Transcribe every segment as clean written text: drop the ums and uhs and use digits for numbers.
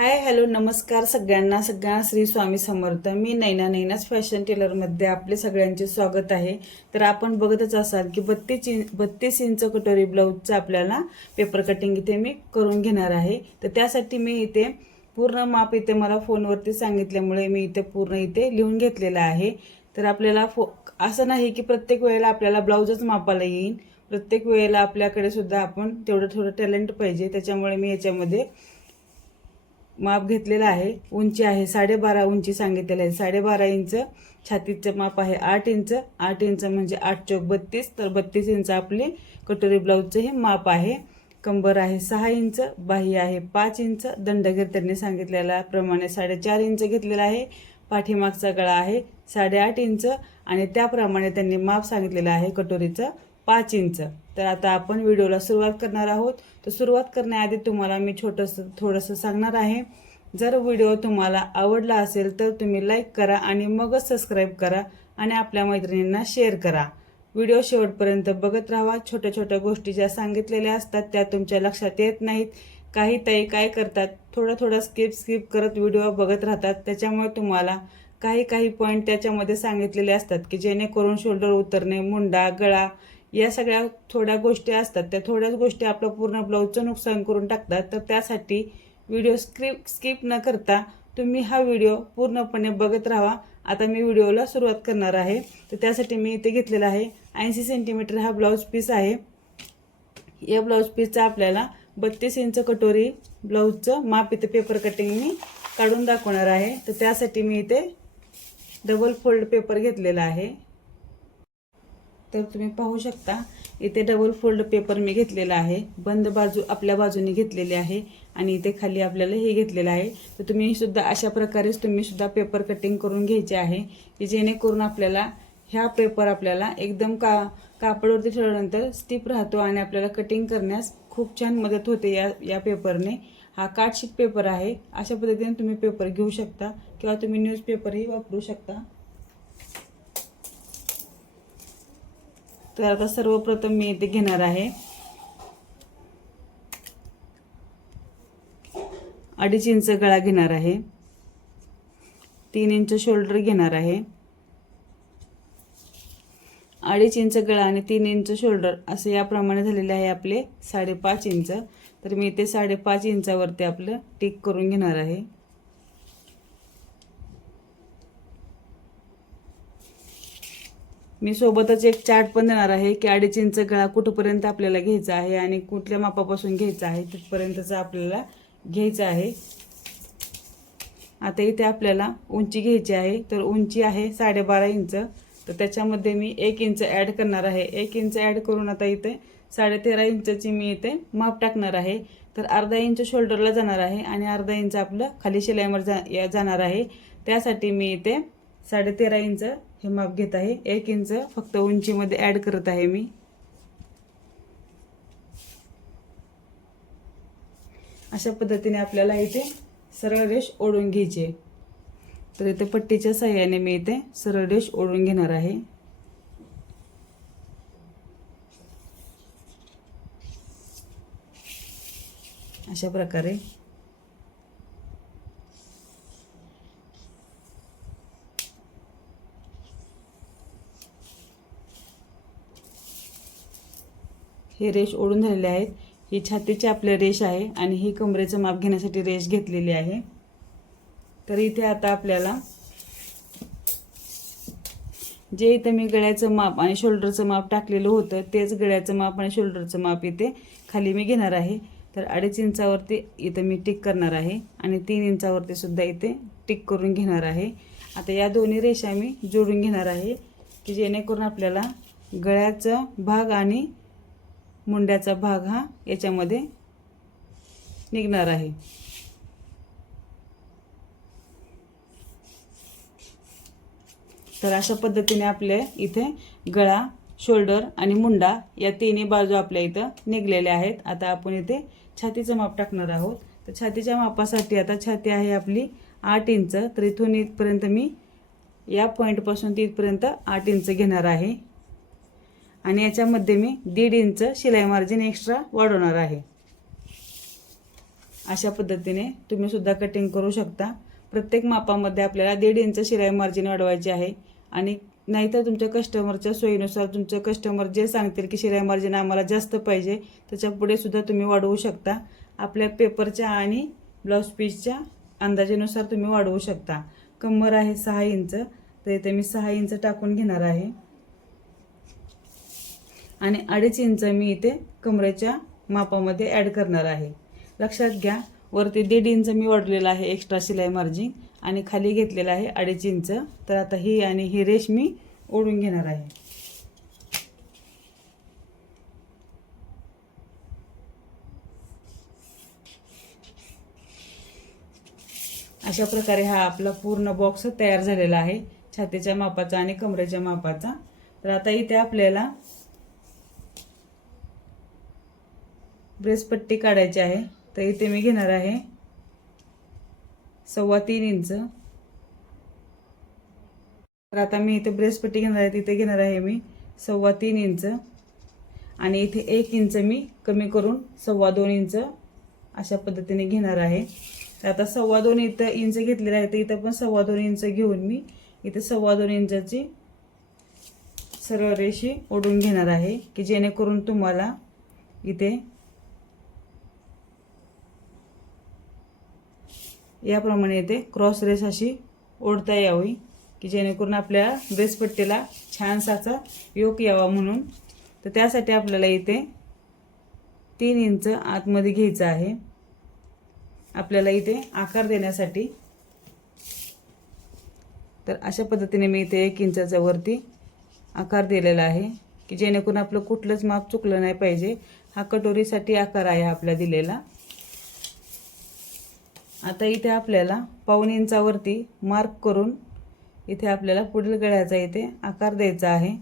Hi hello नमस्कार सगळ्यांना श्री स्वामी समर्थ। मी नैनाच fashion टेलरमध्ये आपले सगळ्यांचे स्वागत आहे। तर आपण बघतच असाल की 32 इंच कटोरी ब्लाऊजचं आपल्याला पेपर कटिंग इथे मी करून घेणार आहे। तर त्यासाठी मी इथे पूर्ण माप इथे मला फोनवरती सांगितल्यामुळे मी इथे पूर्ण इथे लिहून घेतलेलं आहे। तर आपल्याला असं नाही की प्रत्येक वेळेला आपल्याला ब्लाऊजच मापाला येईल, प्रत्येक वेळेला आपल्याकडे सुद्धा आपण तेवढं थोडं टॅलेंट पाहिजे। त्याच्यामुळे मी याच्यामध्ये माप घेतलेला आहे। उंची आहे 12.5 उंची सांगितलेली आहे। 12.5 इंच छातीचं माप आहे 8 इंच। 8 इंच म्हणजे 8 चौक 32, तर 32 इंच आपले कटोरी ब्लाऊजचं हे माप आहे। कंबर आहे 6 इंच, बाही आहे 5 इंच, दंडघेर त्यांनी सांगितलेल्या प्रमाणे 4.5 इंच घेतलेला आहे। पाठीमागचा गळा आहे 8.5 इंच आणि त्याप्रमाणे त्यांनी माप सांगितलेलं आहे कटोरीचं 5 इंच। तर आता आपण व्हिडिओला सुरुवात करणार आहोत। तर सुरुवात करण्याआधी तुम्हाला मी थोडंसं सांगणार आहे। जर व्हिडिओ तुम्हाला आवडला असेल तर तुम्ही लाईक करा आणि मगच सबस्क्राईब करा आणि आपल्या मैत्रिणींना शेअर करा। व्हिडिओ शेवटपर्यंत बघत राहा। छोट्या गोष्टी ज्या सांगितलेल्या असतात त्या तुमच्या लक्षात येत नाहीत। काही ताई काय करतात, थोडं स्किप करत व्हिडिओ बघत राहतात। त्याच्यामुळे तुम्हाला काही पॉईंट त्याच्यामध्ये सांगितलेले असतात की जेणेकरून शोल्डर उतरणे, मुंडा, गळा या सगळ्या थोड्या गोष्टी असतात। त्या थोड्याच गोष्टी आपलं पूर्ण ब्लाऊजचं नुकसान करून टाकतात। तर त्यासाठी व्हिडिओ स्किप न करता तुम्ही हा व्हिडिओ पूर्णपणे बघत राहा। आता मी व्हिडिओला सुरुवात करणार आहे। तर त्यासाठी मी इथे घेतलेला आहे 80 सेंटीमीटर हा ब्लाऊज पीस आहे। या ब्लाऊज पीसचा आपल्याला 32 इंच कटोरी ब्लाऊजचं माप इथे पेपर कटिंग मी काढून दाखवणार आहे। तर त्यासाठी मी इथे डबल फोल्ड पेपर घेतलेला आहे। तर तुम्ही पाहू शकता इथे डबल फोल्ड पेपर मी घेतलेला आहे। बंद बाजू आपल्या बाजूने घेतलेली आहे आणि इथे खाली आपल्याला हे घेतलेलं आहे। तर तुम्ही सुद्धा अशा प्रकारेच तुम्ही सुद्धा पेपर कटिंग करून घ्यायचे आहे की जेणेकरून आपल्याला ह्या पेपर आपल्याला एकदम कापडवरती ठेवल्यानंतर स्टिफ राहतो आणि आपल्याला कटिंग करण्यास खूप छान मदत होते या पेपरने। हा कार्डशीट पेपर आहे। अशा पद्धतीने तुम्ही पेपर घेऊ शकता किंवा तुम्ही न्यूजपेपरही वापरू शकता। तर आता सर्वप्रथम मी इथे घेणार आहे 2.5 इंच गळा घेणार आहे, 3 इंच शोल्डर घेणार आहे। 2.5 इंच गळा आणि 3 इंच शोल्डर असे याप्रमाणे झालेले आहे आपले 5.5 इंच। तर मी इथे 5.5 इंचावरती आपलं टिक करून घेणार आहे। मी सोबतच एक चार्ट पण देणार आहे की 2.5 इंच गळा कुठपर्यंत आपल्याला घ्यायचा आहे आणि कुठल्या मापापासून घ्यायचा आहे तिथपर्यंतचा आपल्याला घ्यायचा आहे। आता इथे आपल्याला उंची घ्यायची आहे। तर उंची आहे 12.5 इंच। तर त्याच्यामध्ये मी 1 इंच ॲड करणार आहे। 1 इंच ॲड करून आता इथे 13.5 इंचची मी इथे माप टाकणार आहे। तर अर्धा इंच शोल्डरला जाणार आहे आणि अर्धा इंच आपलं खाली शिलाईवर जाणार आहे। त्यासाठी मी इथे 13.5 इंच हे माप घेत आहे। 1 इंच फक्त उंचीमध्ये ॲड करत आहे मी। अशा पद्धतीने आपल्याला इथे सरळ रेष ओढून घ्यायची आहे। तर इथे पट्टीच्या सहाय्याने मी इथे सरळ रेष ओढून घेणार आहे। अशा प्रकारे हे रेष ओढून झालेले आहेत। ही छातीची आपली रेष आहे आणि ही कमरेचं माप घेण्यासाठी रेष घेतलेली आहे। तर इथे आता आपल्याला जे इथे मी गळ्याचं माप आणि शोल्डरचं माप टाकलेलं होतं तेच गळ्याचं माप आणि शोल्डरचं माप इथे खाली मी घेणार आहे। तर 2.5 इंचावरती इथे मी टिक करणार आहे आणि 3 इंचावरती सुद्धा इथे टिक करून घेणार आहे। आता या दोन्ही रेषा मी जोडून घेणार आहे की जेणेकरून आपल्याला गळ्याचा भाग आणि मुंड्याचा भाग हा याच्यामध्ये निघणार आहे। तर अशा पद्धतीने आपले इथे गळा, शोल्डर आणि मुंडा या तिन्ही बाजू आपल्या इथं निघलेल्या आहेत। आता आपण इथे छातीचं माप टाकणार आहोत। तर छातीच्या मापासाठी आता छाती आहे आपली 8 इंच। तर इथून इथपर्यंत मी या पॉईंटपासून तिथपर्यंत 8 इंच घेणार आहे आणि याच्यामध्ये मी 1.5 इंच शिलाई मार्जिन एक्स्ट्रा वाढवणार आहे। अशा पद्धतीने तुम्ही सुद्धा कटिंग करू शकता। प्रत्येक मापामध्ये आपल्याला 1.5 इंच शिलाई मार्जिन वाढवायची आहे आणि नाहीतर तुमच्या कस्टमरच्या सोयीनुसार तुमचे कस्टमर जे सांगतील की शिलाई मार्जिन आम्हाला जास्त पाहिजे त्याच्या पुढे सुद्धा तुम्ही वाढवू शकता। आपल्या पेपरच्या आणि ब्लाउज पीसच्या अंदाजानुसार तुम्ही वाढवू शकता। कंबर आहे 6 इंच, तर इथे मी 6 इंच टाकून घेणार आहे आणि 2.5 इंच मी इथे कमरेच्या मापामध्ये ॲड करणार आहे। लक्षात घ्या, वरती 1.5 इंच मी वाढवलेला आहे एक्स्ट्रा शिलाई मार्जिन आणि खाली घेतलेला आहे 2.5 इंच। तर आता ही आणि ही रेष मी ओढून घेणार आहे। अशा प्रकारे हा आपला पूर्ण बॉक्स तयार झालेला आहे, छातीच्या मापाचा आणि कमरेच्या मापाचा। तर आता इथे आपल्याला ब्रेस पट्टी काढायची आहे, तर इथे मी घेणार आहे 3.25 इंच। तर आता मी इथे ब्रेस पट्टी घेणार आहे, तिथे घेणार आहे मी 3.25 इंच आणि इथे 1 इंच मी कमी करून 2.25 इंच अशा पद्धतीने घेणार आहे। तर आता 2.25 इंच घेतलेला आहे, तर इथं पण 2.25 इंच घेऊन मी इथे 2.25 इंचाची सरळ रेषी ओढून घेणार आहे की जेणेकरून तुम्हाला इथे याप्रमाणे इथे क्रॉस रेस अशी ओढता यावी की जेणेकरून आपल्या ब्रेस पट्टीला छानसा योक यावा म्हणून। तर त्यासाठी आपल्याला इथे 3 इंच आतमध्ये घ्यायचं आहे आपल्याला इथे आकार देण्यासाठी। तर अशा पद्धतीने मी इथे 1 इंचाच्या वरती आकार दिलेला आहे की जेणेकरून आपलं कुठलंच माप चुकलं नाही पाहिजे। हा कटोरीसाठी आकार आहे आपला दिलेला। आता इथे आपल्याला 1.25 इंचावरती मार्क करून इथे आपल्याला पुढील गळ्याचा इथे आकार द्यायचा आहे।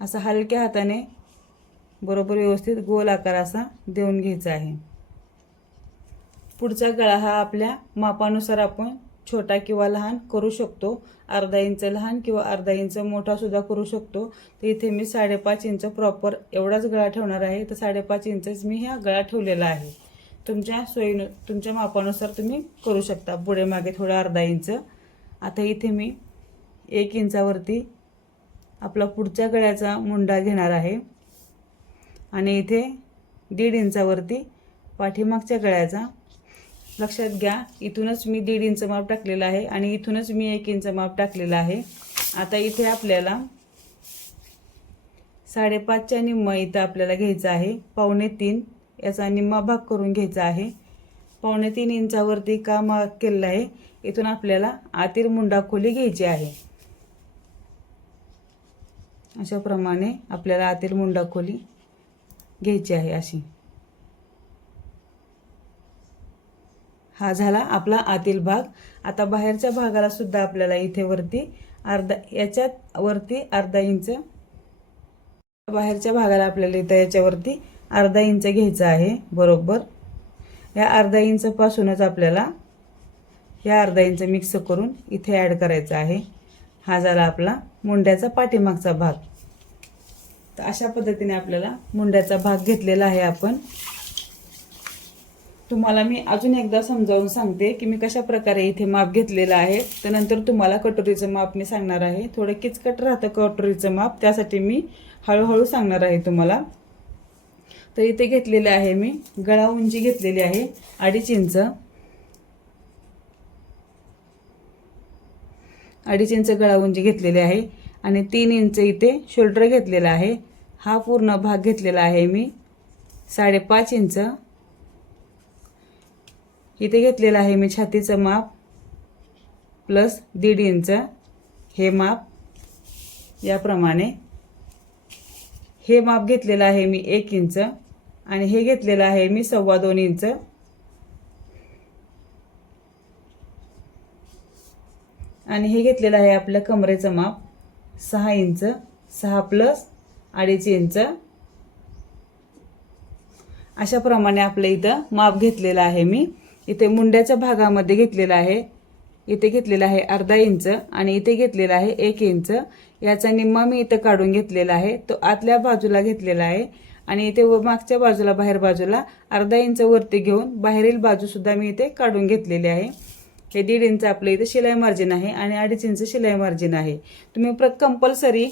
असा हलक्या हाताने बरोबर व्यवस्थित गोल आकार असा देऊन घ्यायचा आहे। पुढचा गळा हा आपल्या मापानुसार आपण छोटा किंवा लहान करू शकतो, 1/2 इंच लहान किंवा 1/2 इंच मोठा सुद्धा करू शकतो। तर इथे मी 5.5 इंच प्रॉपर एवढाच गळा ठेवणार आहे, तर 5.5 इंचच मी हा गळा ठेवलेला आहे। तुमच्या सोयीने तुमच्या मापानुसार तुम्ही करू शकता, पुढे मागे थोडं 1/2 इंच। आता इथे मी 1 इंचावरती आपला पुढच्या गळ्याचा मुंडा घेणार आहे आणि इथे 1.5 इंचावरती पाठीमागच्या गळ्याचा। लक्षात घ्या, इथूनच मी 1.5 इंच माप टाकलेला आहे आणि इथूनच मी 1 इंच माप टाकलेला आहे। आता इथे आपल्याला 5.5च्या निम्मा इथं आपल्याला घ्यायचं आहे 2.25 याचा निम्मा भाग करून घ्यायचा आहे। 3.25 इंचावरती का मार्क केलेला आहे, इथून आपल्याला आतील मुंडा खोली घ्यायची आहे। अशा प्रमाणे आपल्याला आतील मुंडा खोली घ्यायची आहे अशी। हा झाला आपला आतील भाग। आता बाहेरच्या भागाला सुद्धा आपल्याला इथे वरती याच्यात वरती 1/2 इंच, बाहेरच्या भागाला आपल्याला इथं याच्यावरती 1/2 इंच घ्यायचं आहे बरोबर। या 1/2 इंच पासूनच आपल्याला या 1/2 इंच मिक्स करून इथे ॲड करायचा आहे। हा झाला आपला मुंड्याचा पाठीमागचा भाग। तर अशा पद्धतीने आपल्याला मुंड्याचा भाग घेतलेला आहे आपण। तुम्हाला मी अजून एकदा समजावून सांगते की मी कशा प्रकारे इथे माप घेतलेलं आहे, तर नंतर तुम्हाला कटोरीचं माप मी सांगणार आहे। थोडं किचकट राहतं कटोरीचं माप, त्यासाठी मी हळूहळू सांगणार आहे तुम्हाला। तर इथे घेतलेले आहे मी गळा उंची घेतलेली आहे 2.5 इंच, 2.5 इंच गळा उंची घेतलेली आहे आणि 3 इंच इथे शोल्डर घेतलेला आहे। हा पूर्ण भाग घेतलेला आहे मी 5.5 इंच। इथे घेतलेला आहे मी छातीचं माप प्लस 1.5 इंच हे माप। याप्रमाणे हे माप घेतलेलं आहे मी 1 इंच आणि हे घेतलेलं आहे मी 2.25 इंच आणि हे घेतलेलं आहे आपल्या कमरेचं माप 6 इंच, 6 प्लस 2.5 इंच। अशा प्रमाणे आपलं इथं माप घेतलेलं आहे मी। इथे मुंड्याच्या भागामध्ये घेतलेला आहे, इथे घेतलेला आहे 1/2 इंच आणि इथे घेतलेला आहे 1 इंच। याचा निम्मा मी इथं काढून घेतलेला आहे, तो आतल्या बाजूला घेतलेला आहे आणि इथे मागच्या बाजूला बाहेर बाजूला अर्धा इंच वरती घेऊन बाहेरील बाजूसुद्धा मी इथे काढून घेतलेली आहे. हे 1.5 इंच आपलं इथे शिलाई मार्जिन आहे आणि 2.5 इंच शिलाई मार्जिन आहे. तुम्ही कंपल्सरी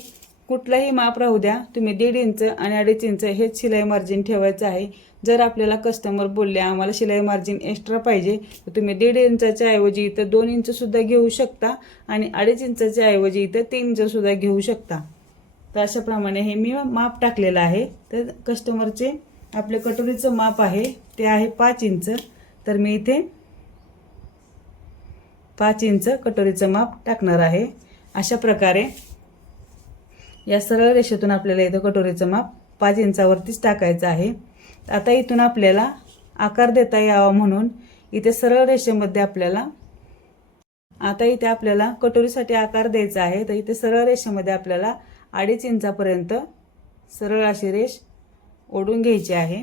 कुठलाही माप राहू द्या, तुम्ही 1.5 इंच आणि 2.5 इंच हेच शिलाई मार्जिन ठेवायचं आहे. जर आपल्याला कस्टमर बोलले आम्हाला शिलाई मार्जिन एक्स्ट्रा पाहिजे तर तुम्ही 1.5 इंचाच्या ऐवजी इथं 2 इंचसुद्धा घेऊ शकता आणि 2.5 इंचाच्या ऐवजी इथं 3 इंचसुद्धा घेऊ शकता. तर अशाप्रमाणे हे मी माप टाकलेलं आहे. तर कस्टमरचे आपले कटोरीचं माप आहे ते आहे 5 इंच. तर मी इथे 5 इंच कटोरीचं माप टाकणार आहे. अशा प्रकारे या सरळ रेषेतून आपल्याला इथं कटोरीचं माप 5 इंचावरतीच टाकायचं आहे. आता इथून आपल्याला आकार देता यावा म्हणून इथे सरळ रेषेमध्ये आपल्याला कटोरीसाठी आकार द्यायचा आहे. तर इथे सरळ रेषेमध्ये आपल्याला 2.5 इंचापर्यंत सरळ अशी रेष ओढून घ्यायची आहे.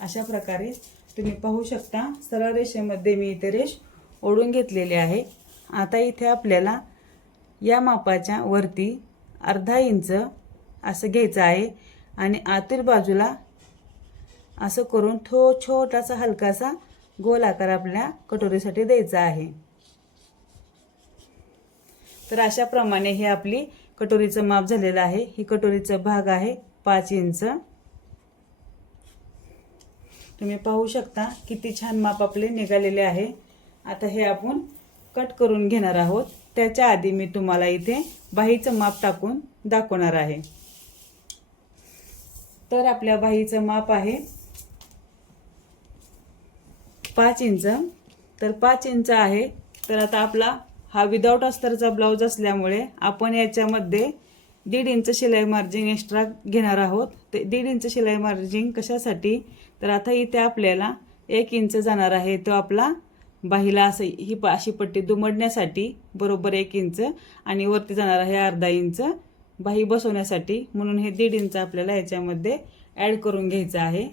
अशा प्रकारे तुम्ही पाहू शकता सरळ रेषेमध्ये मी इथे रेष ओढून घेतलेली आहे. आता इथे आपल्याला या मापाच्या वरती अर्धा इंच असं घ्यायचं आहे आणि आतील बाजूला असं करून छोटासा हलकासा गोल आकार आपल्या कटोरीसाठी द्यायचा आहे. तर अशा प्रमाणे हे आपली कटोरीचं माप झालेलं आहे. ही कटोरीचं भाग आहे 5 इंच. तुम्ही पाहू शकता किती छान माप आपले निघालेले आहे. आता हे आपण कट करून घेणार आहोत. त्याच्या आधी मी तुम्हाला इथे बाहीचं माप टाकून दाखवणार आहे. तर आपल्या बाहीचं माप आहे 5 इंच. तर 5 इंच आहे. तर आता आपला हा विदाऊट अस्तरचा ब्लाऊज असल्यामुळे आपण याच्यामध्ये 1.5 इंच शिलाई मार्जिन एक्स्ट्रा घेणार आहोत. ते 1.5 इंच शिलाई मार्जिन कशासाठी, तर आता इथे आपल्याला 1 इंच जाणार आहे. तो आपला बाहीला असं ही अशी पट्टी दुमडण्यासाठी बरोबर 1 इंच आणि वरती जाणार आहे अर्धा इंच बाही बसवण्यासाठी. म्हणून हे 1.5 इंच आपल्याला याच्यामध्ये ॲड करून घ्यायचं आहे.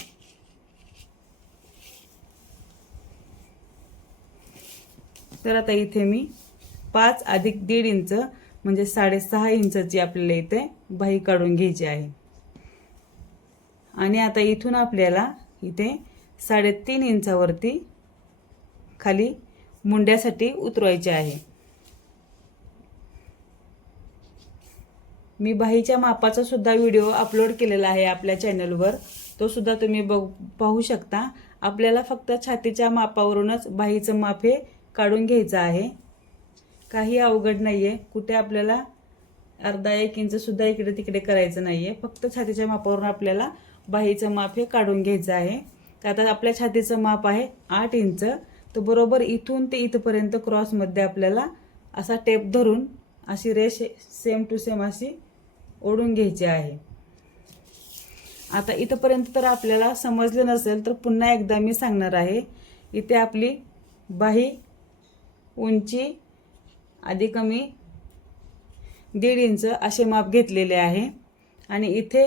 तर आता इथे मी 5 अधिक 1.5 इंच म्हणजे 6.5 इंचाची आपल्याला इथे बाही काढून घ्यायची आहे. आणि आता इथून आपल्याला इथे 3.5 इंचावरती खाली मुंड्यासाठी उतरवायचे आहे. मी बाहीच्या मापाचा सुद्धा व्हिडिओ अपलोड केलेला आहे आपल्या चॅनलवर. तो सुद्धा तुम्ही पाहू शकता. आपल्याला फक्त छातीच्या मापावरूनच बाहीचं माप हे काढून घ्यायचं आहे. काही अवघड नाहीये. कुठे आपल्याला अर्धा 1 इंच सुद्धा इकडे तिकडे करायचं नाहीये. फक्त छातीच्या मापावरून आपल्याला बाहीचं माप हे काढून घ्यायचं आहे. तर आता आपल्या छातीचं माप आहे 8 इंच. तर बरोबर इथून ते इथपर्यंत क्रॉसमध्ये आपल्याला असा टेप धरून अशी रेष सेम टू सेम अशी ओढून घ्यायची आहे. आता इथपर्यंत तर आपल्याला समजलं नसेल तर पुन्हा एकदा मी सांगणार आहे. इथे आपली बाही उंची आधी कमी 1.5 इंच असे माप घेतलेले आहे आणि इथे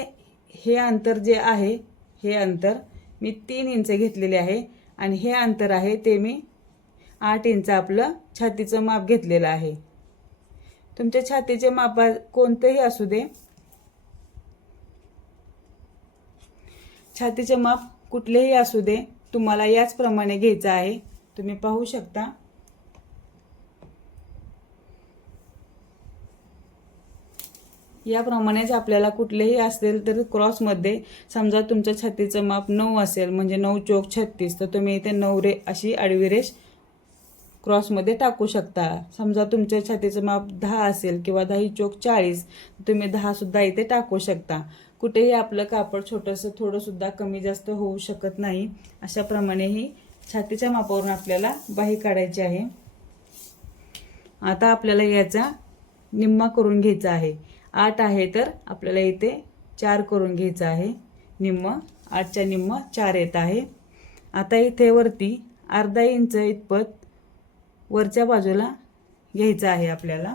हे अंतर जे आहे हे अंतर मी 3 इंच घेतलेले आहे आणि हे अंतर आहे ते मी 8 इंच आपलं छातीचं माप घेतलेलं आहे. तुमच्या छातीचे माप कोणतेही असू दे, छातीचे माप कुठलेही असू दे, तुम्हाला याचप्रमाणे घ्यायचं आहे. तुम्ही पाहू शकता. याप्रमाणेच आपल्याला कुठलेही असेल तर क्रॉसमध्ये समजा तुमच्या छातीचं माप 9 असेल म्हणजे 9 चौक 36, तर तुम्ही इथे 9 अशी आडवी रेष क्रॉसमध्ये टाकू शकता. समजा तुमच्या छातीचं माप 10 असेल किंवा 10 चौक 40, तुम्ही 10 सुद्धा इथे टाकू शकता. कुठेही आपलं कापड छोटंसं थोडंसुद्धा कमी जास्त होऊ शकत नाही. अशाप्रमाणे ही छातीच्या मापावरून आपल्याला बाही काढायची आहे. आता आपल्याला याचा निम्मा करून घ्यायचा आहे. 8 आहे तर आपल्याला इथे 4 करून घ्यायचं आहे. निम्म 8च्या निम्म 4 येत आहे. आता इथे वरती अर्धा इंच इतपत वरच्या बाजूला घ्यायचं आहे आपल्याला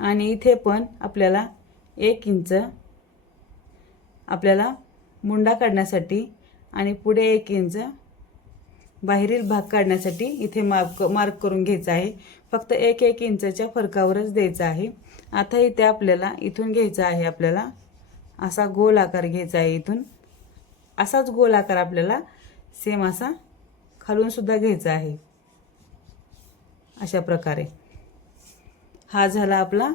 आणि इथे पण आपल्याला 1 इंच आपल्याला मुंडा काढण्यासाठी आणि पुढे 1 इंच बाहेरील भाग काढण्यासाठी इथे मार्क करून घ्यायचा आहे. फक्त 1-1 इंचच्या फरकावरच द्यायचा आहे. आता इथे आपल्याला इथून घ्यायचा आहे, आपल्याला असा गोल आकार घ्यायचा आहे. इथून असाच गोल आकार आपल्याला सेम असा खालून सुद्धा घ्यायचा आहे. अशा प्रकारे हा झाला आपला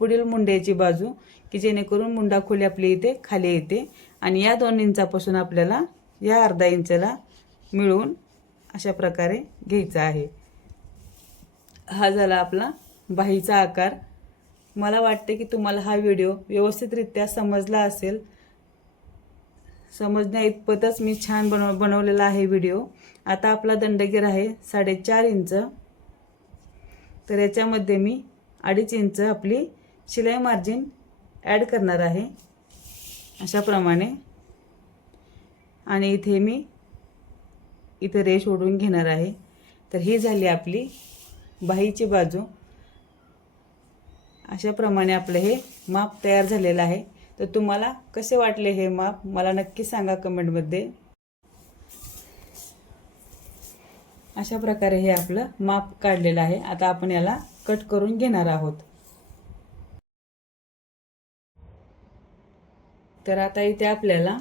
पुढील मुंड्याची बाजू, की जेणेकरून मुंडा खोली आपली इथे खाली येते. आणि या 2 इंचापासून आपल्याला या अर्धा इंचाला मिळून अशा प्रकारे घ्यायचा आहे. हा झाला आपला बाहीचा आकार. मला वाटते की तुम्हाला हा व्हिडिओ व्यवस्थितरित्या समजला असेल. समजण्या इतपतच मी छान बनवलेला आहे व्हिडिओ. आता आपला दंडगीर आहे 4.5 इंच. तर याच्यामध्ये मी 2.5 इंच आपली शिलाई मार्जिन ॲड करणार आहे अशा प्रमाणे. आणि इथे मी इथे रेष ओढून घेणार आहे. तर ही झाली आपली बाहीची बाजू. अशा प्रमाणे आपलं हे माप तयार झालेलं आहे. तर तुम्हाला कसे वाटले हे माप मला नक्की सांगा कमेंटमध्ये. अशा प्रकारे हे आपलं माप काढलेलं आहे. आता आपण याला कट करून घेणार आहोत. तर आता इथे आपल्याला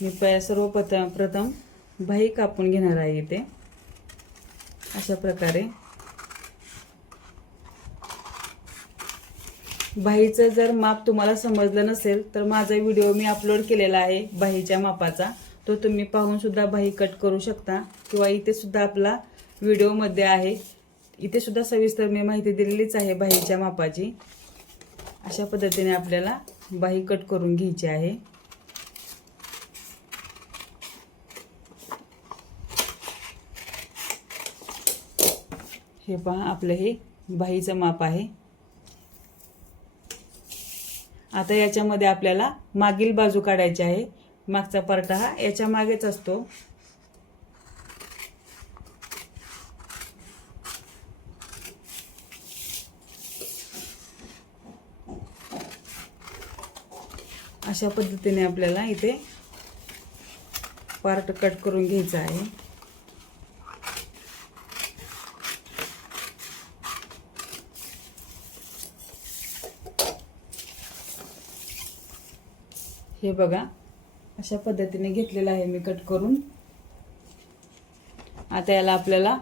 मी सर्वप्रथम बाही कापून घेणार आहे. इथे अशा प्रकारे बाहीचं जर माप तुम्हाला समजलं नसेल तर माझा व्हिडिओ मी अपलोड केलेला आहे बाहीच्या मापाचा. तो तुम्ही पाहून सुद्धा बाही कट करू शकता. किंवा इथे सुद्धा आपला व्हिडिओमध्ये आहे, इथे सुद्धा सविस्तर मी माहिती दिलेलीच आहे बाहीच्या मापाची. अशा पद्धतीने आपल्याला बाही कट करून घ्यायची आहे. हे पहा आपलं हे बाहीचं माप आहे. आता याच्यामध्ये आपल्याला मागील बाजू काढायची आहे. मागचा पार्ट हा याच्या मागेच असतो. अशा पद्धतीने आपल्याला इथे पार्ट कट करून घ्यायचा आहे. हे बघा अशा पद्धतीने घेतलेलं आहे मी कट करून. आता याला आपल्याला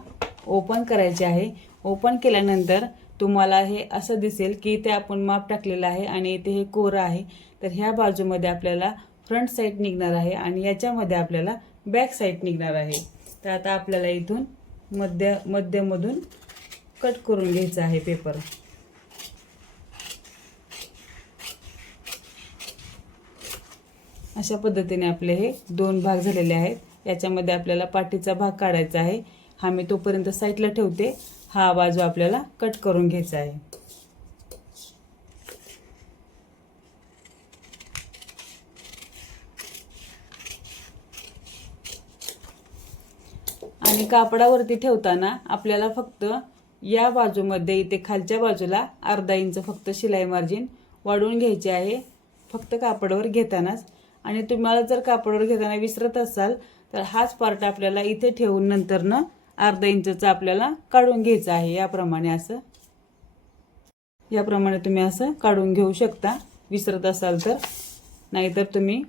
ओपन करायचे आहे. ओपन केल्यानंतर तुम्हाला हे असं दिसेल की इथे आपण माप टाकलेलं आहे आणि इथे हे कोरं आहे. तर ह्या बाजूमध्ये आपल्याला फ्रंट साईड निघणार आहे आणि याच्यामध्ये आपल्याला बॅक साईड निघणार आहे. तर आता आपल्याला इथून मध्यमधून कट करून घ्यायचा आहे पेपर. अशा पद्धतीने आपले हे 2 भाग झालेले आहेत. याच्यामध्ये आपल्याला पाठीचा भाग काढायचा आहे. हा मी तोपर्यंत साईडला ठेवते. हा बाजू आपल्याला कट करून घ्यायचा आहे. आणि कापडावरती ठेवताना आपल्याला फक्त या बाजूमध्ये इथे खालच्या बाजूला अर्धा इंच फक्त शिलाई मार्जिन वाढवून घ्यायची आहे, फक्त कापडावर घेतानाच. आणि तुम्हाला जर कापडावर घेताना विसरत असाल तर हाच पार्ट आपल्याला इथे ठेवून नंतरनं अर्धा इंचचा आपल्याला काढून घ्यायचा आहे. याप्रमाणे तुम्ही असं काढून घेऊ शकता विसरत असाल तर. नाहीतर तुम्ही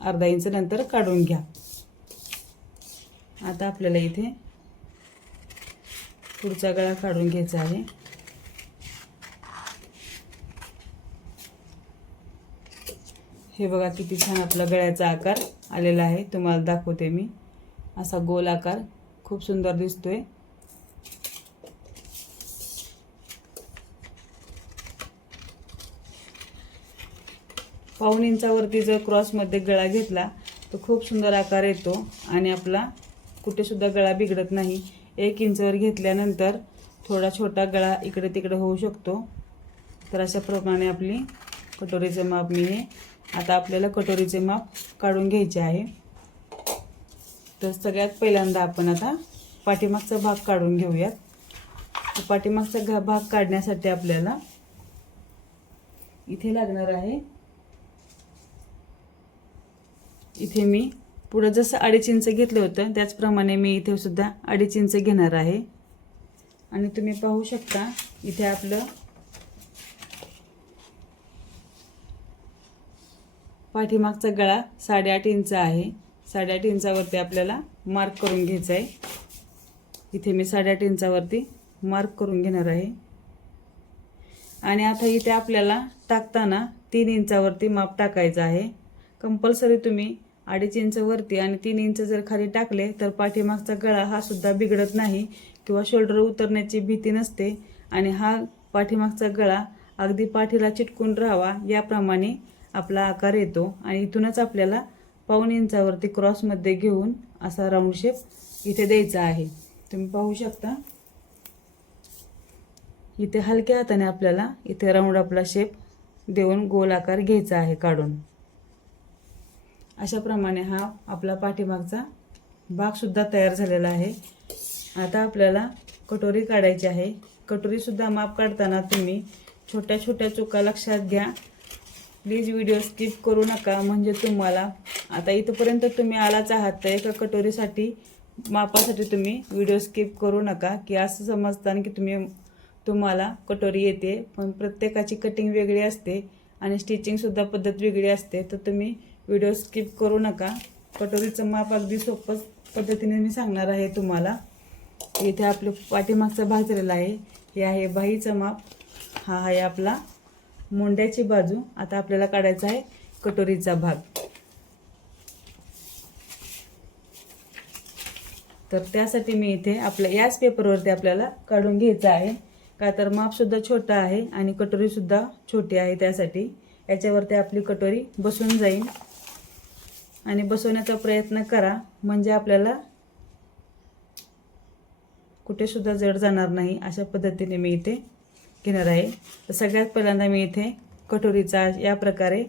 अर्धा इंच नंतर काढून घ्या. आता आपल्याला इथे पुढचा गळा काढून घ्यायचा आहे. हे बघा किती छान आपला गळ्याचा आकार आलेला आहे. तुम्हाला दाखवते मी. असा गोल आकार खूप सुंदर दिसतोय. पाऊण इंचावरती जर क्रॉसमध्ये गळा घेतला तर खूप सुंदर आकार येतो आणि आपला कुठे सुद्धा गळा बिघडत नाही. 1 इंचावर घेतल्यानंतर थोडा छोटा गळा इकडे तिकडे होऊ शकतो. तर अशा प्रमाणे आपली कटोरीचे माप मी हे. आता आपल्याला कटोरीचे माप काढून घ्यायचे आहे. तर सगळ्यात पहिल्यांदा आपण आता पाठीमागचा भाग काढून घेऊयात. तर पाठीमागचा भाग काढण्यासाठी आपल्याला इथे लागणार आहे, इथे मी पुढं जसं 2.5 इंच घेतलं होतं त्याचप्रमाणे मी इथे सुद्धा 2.5 इंच घेणार आहे. आणि तुम्ही पाहू शकता इथे आपलं पाठीमागचा गळा 8.5 इंच आहे. 8.5 इंचावरती आपल्याला मार्क करून घ्यायचं आहे. इथे मी 8.5 इंचावरती मार्क करून घेणार आहे. आणि आता इथे आपल्याला टाकताना 3 इंचावरती माप टाकायचं आहे. कंपल्सरी तुम्ही 2.5 इंच वरती आणि 3 इंच जर खाली टाकले तर पाठीमागचा गळा हा सुद्धा बिघडत नाही किंवा शोल्डर उतरण्याची भीती नसते. आणि हा पाठीमागचा गळा अगदी पाठीला चिटकून राहावा याप्रमाणे आपला आकार येतो. आणि इथूनच आपल्याला 1.5 इंचावरती क्रॉसमध्ये घेऊन असा राऊंड शेप इथे द्यायचा आहे. तुम्ही पाहू शकता इथे हलक्या हाताने आपल्याला इथे राऊंड आपला शेप देऊन गोल आकार घ्यायचा आहे काढून. अशा प्रमाणे हा आपला पाठीमागचा भाग सुद्धा तयार झालेला आहे. आता आपल्याला कटोरी काढायची आहे. कटोरी सुद्धा माप काढताना तुम्ही छोट्या छोट्या चुका लक्षात घ्या. प्लीज व्हिडिओ स्किप करू नका. म्हणजे तुम्हाला आता इथपर्यंत तुम्ही आलाच आहात तर एका कटोरीसाठी मापासाठी तुम्ही व्हिडिओ स्किप करू नका की असं समजताना की तुम्हाला कटोरी येते. पण प्रत्येकाची कटिंग वेगळी असते आणि स्टिचिंगसुद्धा पद्धत वेगळी असते. तर तुम्ही व्हिडिओ स्किप करू नका. कटोरीचं माप अगदी सोपं पद्धतीने मी सांगणार आहे तुम्हाला. इथे आपलं पाठीमागचा भाग झालेला आहे. हे आहे बाहीचं माप. हा आहे आपला मोंड्याची बाजू. आता आपल्याला काढायचा आहे कटोरीचा भाग. तर त्यासाठी मी इथे आपल्या याच पेपरवरती आपल्याला काढून घ्यायचं आहे. का तर मापसुद्धा छोटं आहे आणि कटोरीसुद्धा छोटी आहे. त्यासाठी याच्यावरती आपली कटोरी बसून जाईल. आणि बसवण्याचा प्रयत्न करा म्हणजे आपल्याला कुठेसुद्धा जड जाणार नाही. अशा पद्धतीने मी इथे घेणार आहे. तर सगळ्यात पहिल्यांदा मी इथे कटोरीचा या प्रकारे